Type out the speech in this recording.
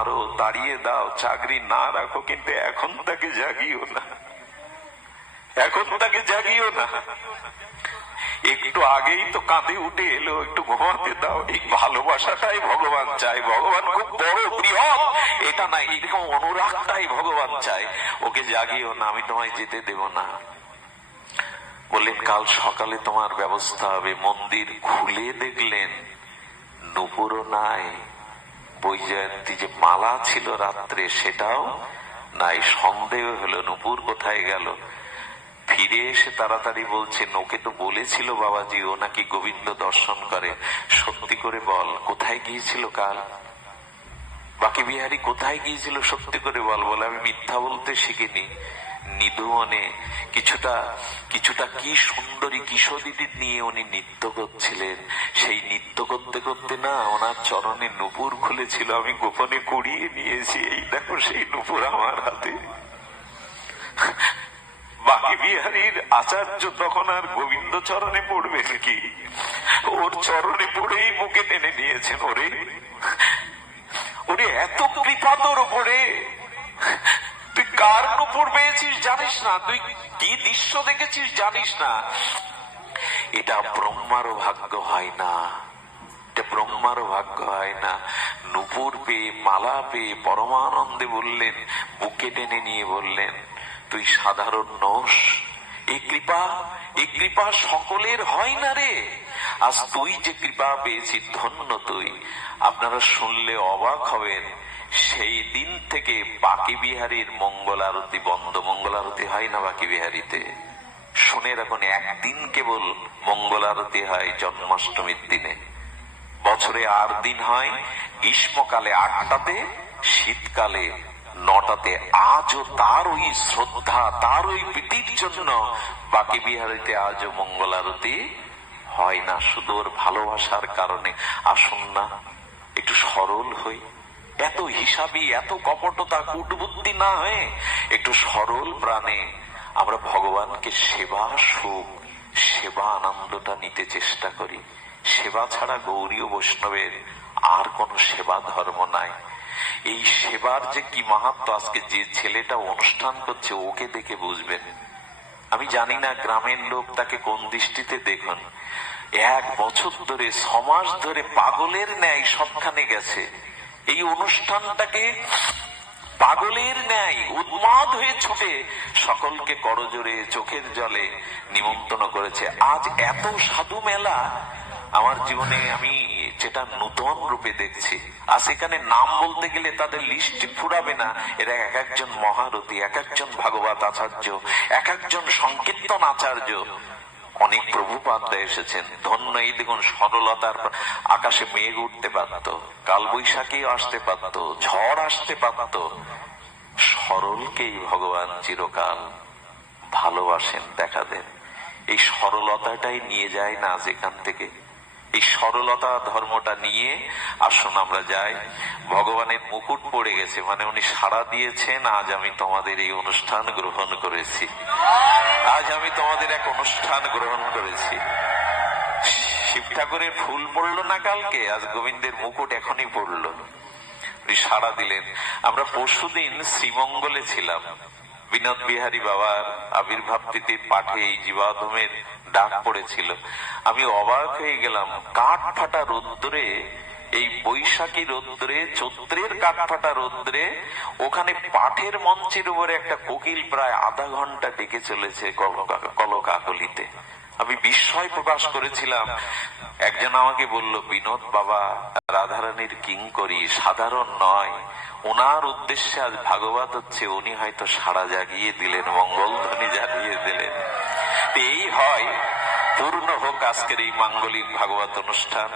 আরো তাড়িয়ে দাও, চাকরি না রাখো, কিন্তু এখন তাকে জাগিও না, এখন তাকে জাগিও না। একটু আগেই তো কাঁধে উঠে এলো, একটু ঘুমাতে দাও। এই ভালোবাসাটাই ভগবান চায়। ভগবান খুব বড় বৃহৎ এটা না, এরকম অনুরাগটাই ভগবান চায়। ওকে জাগিও না, আমি তোমায় যেতে দেব না। বললেন কাল সকালে তোমার ব্যবস্থা হবে। মন্দির খুলে দেখলেন নুপুরও নাই, বৈজয়ন্তী যে মালা ছিল রাত্রে সেটাও নাই। সন্দেহ হলো নুপুর কোথায় গেল। ফিরে এসে তাড়াতাড়ি বলছেন ওকে তো বলেছিল বাবাজি ও নাকি গোবিন্দ দর্শন করে। সত্যি করে বল কোথায় গিয়েছিল কাল? বাকি বিহারী কোথায় গিয়েছিল সত্যি করে বল। বলে আমি মিথ্যা বলতে শিখিনি। নিধুবনে কিছুটা কি সুন্দরী কিশোরীদের নিয়ে উনি নৃত্য করছিলেন। সেই নৃত্য করতে করতে না ওনার চরণে নুপুর খুলেছিল, আমি গোপনে কুড়িয়ে নিয়েছি। এই দেখো সেই নুপুর আমার হাতে। বাকি বিহারীর আচার্য তখন আর গোবিন্দ চরণে পড়বেন কি, ওর চরণে পড়েই বুকে টেনে নিয়েছেন। ওরে ওরে এত কৃপা তোর উপরে, তুই কার নুপুর পেয়েছিস জানিস না, তুই কি দৃশ্য দেখেছিস জানিস না। এটা ব্রহ্মারও ভাগ্য হয় না, এটা ব্রহ্মারও ভাগ্য হয় না। নুপুর পেয়ে মালা পেয়ে পরমানন্দে বললেন, বুকে টেনে নিয়ে বললেন তুই সাধারণ নোস। এই কৃপা সকলের হয় না রে। আজ তুই যে কৃপা পেয়েছিস ধন্য তুই। আপনারা শুনলে অবাক হবেন, সেই দিন থেকে বাকি বিহারীর মঙ্গল আরতি বন্ধ। মঙ্গল আরতি হয় না বাকি বিহারীতে। শুনে রাখুন, একদিন কেবল মঙ্গল আরতি হয় জন্মাষ্টমীর দিনে। বছরে 8 দিন হয়, গ্রীষ্মকালে 8টাতে, শীতকালে 9টাতে। আজও তার ওই শ্রদ্ধা, তার ওই প্রীতির জন্য বাকি বিহারীতে আজও মঙ্গল আরতি হয় না, শুধু ওর ভালোবাসার কারণে। আসুন না একটু সরল হই, এত হিসাবি এত কপটতা কূটবুদ্ধি না হয়ে একটু সরল প্রাণে আমরা ভগবানকে সেবা সুখ সেবা আনন্দটা নিতে চেষ্টা করি। সেবা ছাড়া গৌরীয় বৈষ্ণবের আর কোন সেবা ধর্ম নাই। এই সেবার যে কি মাহাত্ম, আজকে যে ছেলেটা অনুষ্ঠান করছে ওকে দেখে বুঝবেন। আমি জানি না গ্রামের লোক তাকে কোন দৃষ্টিতে দেখুন। 1 বছর ধরে 6 মাস ধরে পাগলের ন্যায় সবখানে গেছে। এই অনুষ্ঠানটাকে পাগলের ন্যায় উন্মাদ হয়ে ছুটে সকলকে করজোরে চোখের জলে নিমন্ত্রণ করেছে। আজ এত সাধু মেলা আমার জীবনে আমি যেটা নতুন রূপে দেখছি। আর সেখানে নাম বলতে গেলে তাদের লিস্ট ফুরাবে না। এরা এক একজন মহারথী, এক একজন ভাগবত আচার্য, এক একজন সংকীর্তন আচার্য। অনেক প্রভুপাদরা এসেছেন। ধন্য এই দেখুন, সরলতার আকাশে মেঘ উঠতে পারত, কালবৈশাখী আসতে পারত, ঝড় আসতে পারত। সরলকেই ভগবান চিরকাল ভালোবাসেন, দেখা দেন। এই সরলতাটাই নিয়ে যায় না যেখান থেকে। এই সরলতা ধর্মটা নিয়ে আসুন আমরা যাই। ভগবানের মুকুট পড়ে গেছে, মানে উনি সাড়া দিয়েছেন। আজ আমি তোমাদের এই অনুষ্ঠান গ্রহণ করেছি, আজ আমি তোমাদের এক অনুষ্ঠান গ্রহণ করেছি। শিব ঠাকুরের ফুল পড়লো না কালকে, আজ গোবিন্দের মুকুট এখনই পড়লো। সাড়া দিলেন। আমরা পরশুদিন শ্রীমঙ্গলে ছিলাম। বিনোদ বিহারী বাবার আবির্ভাব তিথির পাঠে এই জীবাধমের ডাক পড়েছিল। আমি অবাক হয়ে গেলাম। কাঠ ফাটা রোদ্রে, এই বৈশাখী রোদ্রে, চৈত্রের কাঠ ফাটা রোদ্রে ওখানে পাঠের মঞ্চের উপরে একটা কোকিল প্রায় আধা ঘন্টা ডেকে চলেছে কলকাকলিতে। আমি বিস্ময় প্রকাশ করেছিলাম। একজন আমাকে বলল, বিনোদ বাবা রাধারানীর কিঙ্করী, সাধারণ নয়। ওনার উদ্দেশ্যে আজ ভাগবত হচ্ছে, উনি হয়তো সাড়া জাগিয়ে দিলেন, মঙ্গল ধ্বনি জাগিয়ে দিলেন। এই হয়, পূর্ণ হোক আজকের এই মাঙ্গলিক ভাগবত অনুষ্ঠান।